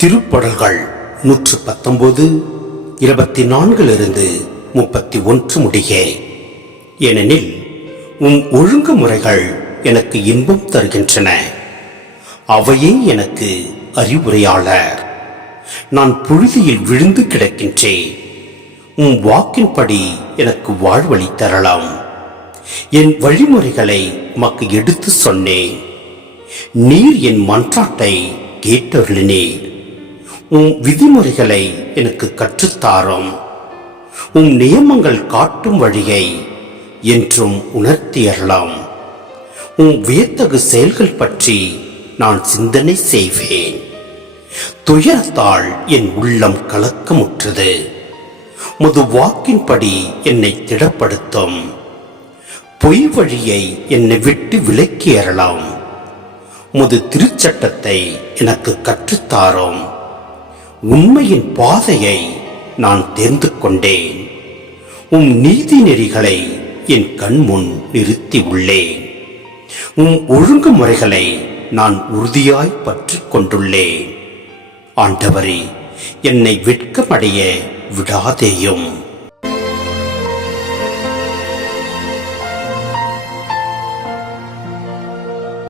திருப்பாடல்கள் 119 24 31 முடிய. ஏனெனில் உம் ஒழுங்குமுறைகள் எனக்கு இன்பம் தருகின்றன, அவையே எனக்கு அறிவுரையாளர். நான் புழுதியில் விழுந்து கிடக்கின்றேன், உம் வாக்கின்படி எனக்கு வாழ்வழி தரலாம். என் வழிமுறைகளை உமக்கு எடுத்து சொன்னேன், நீர் என் மன்றாட்டை கேட்டருளினீர். உம் விதிமுறைகளை எனக்கு கற்றுத்தாரும், உம் நியமங்கள் காட்டும் வழியை என்றும் உணர்த்தியறலாம். உம் வியத்தகு செயல்கள் பற்றி நான் சிந்தனை செய்வேன். துயரத்தால் என் உள்ளம் கலக்கமுற்றது, முது வாக்கின்படி என்னை திடப்படுத்தும். பொய் வழியை என்னை விட்டு விலக்கியறலாம். முது திருச்சட்டத்தை எனக்கு கற்றுத்தாரும். உண்மையின் பாதையை நான் தேர்ந்து கொண்டேன், உம் நீதி நெறிகளை என் கண்முன் நிறுத்தி உள்ளேன். உம் ஒழுங்குமுறைகளை நான் உறுதியாய் பற்றி கொண்டுள்ளேன். ஆண்டவரே, என்னை வெட்கமடைய விடாதேயும்.